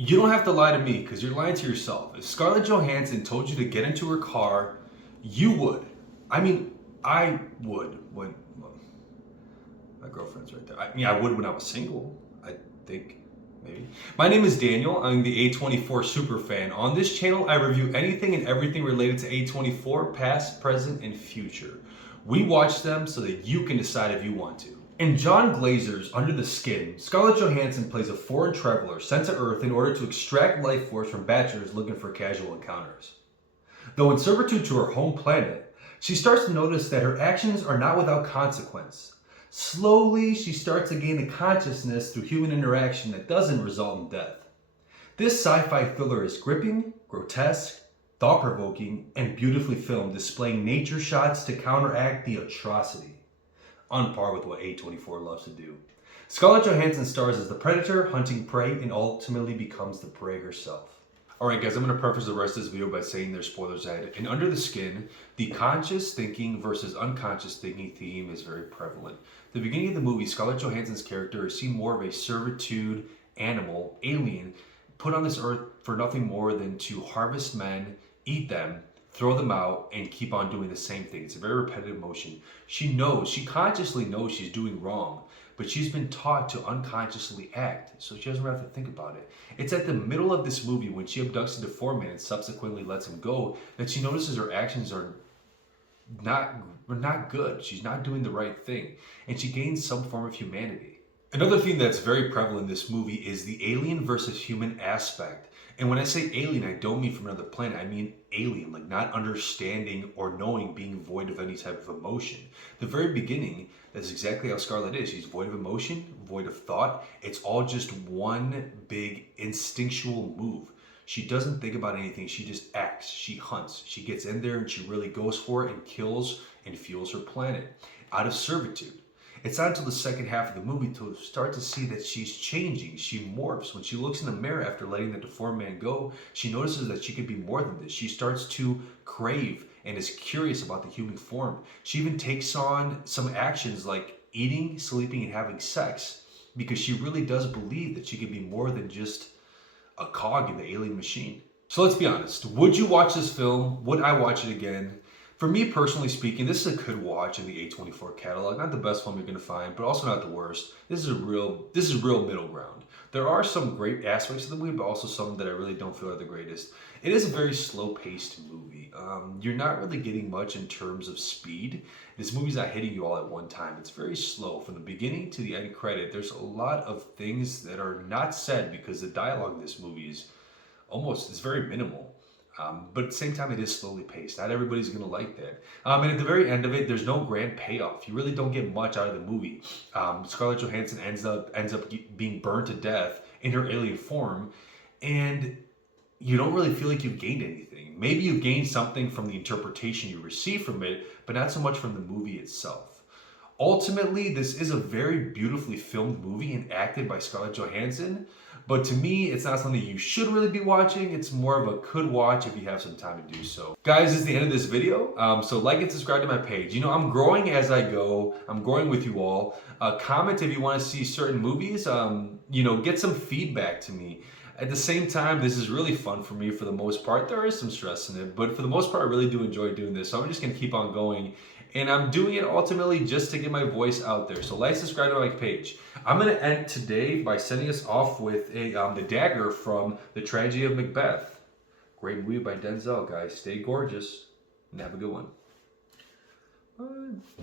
You don't have to lie to me because you're lying to yourself. If Scarlett Johansson told you to get into her car, you would. I mean, I would. When well, my girlfriend's right there. I would when I was single. I think maybe. My name is Daniel. I'm the A24 super fan. On this channel, I review anything and everything related to A24, past, present, and future. We watch them so that you can decide if you want to. In Johnathan Glazer's Under the Skin, Scarlett Johansson plays a foreign traveler sent to Earth in order to extract life force from bachelors looking for casual encounters. Though in servitude to her home planet, she starts to notice that her actions are not without consequence. Slowly, she starts to gain a consciousness through human interaction that doesn't result in death. This sci-fi thriller is gripping, grotesque, thought-provoking, and beautifully filmed, displaying nature shots to counteract the atrocity. On par with what A24 loves to do. Scarlett Johansson stars as the predator hunting prey and ultimately becomes the prey herself. Alright guys, I'm going to preface the rest of this video by saying there's spoilers ahead. In Under the Skin, the conscious thinking versus unconscious thinking theme is very prevalent. At the beginning of the movie, Scarlett Johansson's character is seen more of a servitude animal, alien, put on this earth for nothing more than to harvest men, eat them, throw them out, and keep on doing the same thing. It's a very repetitive motion. She consciously knows she's doing wrong, but she's been taught to unconsciously act, so she doesn't have to think about it. It's at the middle of this movie when she abducts a deformed man and subsequently lets him go that she notices her actions are not good. She's not doing the right thing, and she gains some form of humanity. Another theme that's very prevalent in this movie is the alien versus human aspect. And when I say alien, I don't mean from another planet. I mean alien, like not understanding or knowing, being void of any type of emotion. The very beginning, that's exactly how Scarlett is. She's void of emotion, void of thought. It's all just one big instinctual move. She doesn't think about anything. She just acts. She hunts. She gets in there and she really goes for it and kills and fuels her planet out of servitude. It's not until the second half of the movie to start to see that she's changing. She morphs. When she looks in the mirror after letting the deformed man go, she notices that she could be more than this. She starts to crave and is curious about the human form. She even takes on some actions like eating, sleeping, and having sex because she really does believe that she can be more than just a cog in the alien machine. So let's be honest. Would you watch this film? Would I watch it again? For me personally speaking, this is a good watch in the A24 catalog. Not the best film you're going to find, but also not the worst. This is real middle ground. There are some great aspects of the movie, but also some that I really don't feel are the greatest. It is a very slow-paced movie. You're not really getting much in terms of speed. This movie's not hitting you all at one time. It's very slow. From the beginning to the end credit, there's a lot of things that are not said because the dialogue in this movie is very minimal. But at the same time, it is slowly paced. Not everybody's going to like that. And at the very end of it, there's no grand payoff. You really don't get much out of the movie. Scarlett Johansson ends up being burned to death in her alien form, and you don't really feel like you've gained anything. Maybe you gained something from the interpretation you receive from it, but not so much from the movie itself. Ultimately, this is a very beautifully filmed movie and acted by Scarlett Johansson. But to me, it's not something you should really be watching. It's more of a could watch if you have some time to do so. Guys, this is the end of this video. So like and subscribe to my page. You know, I'm growing as I go. I'm growing with you all. Comment if you want to see certain movies. Get some feedback to me. At the same time, this is really fun for me for the most part. There is some stress in it, but for the most part, I really do enjoy doing this. So I'm just going to keep on going. And I'm doing it ultimately just to get my voice out there. So like, subscribe to my page. I'm going to end today by sending us off with the dagger from The Tragedy of Macbeth. Great movie by Denzel, guys. Stay gorgeous and have a good one. Bye.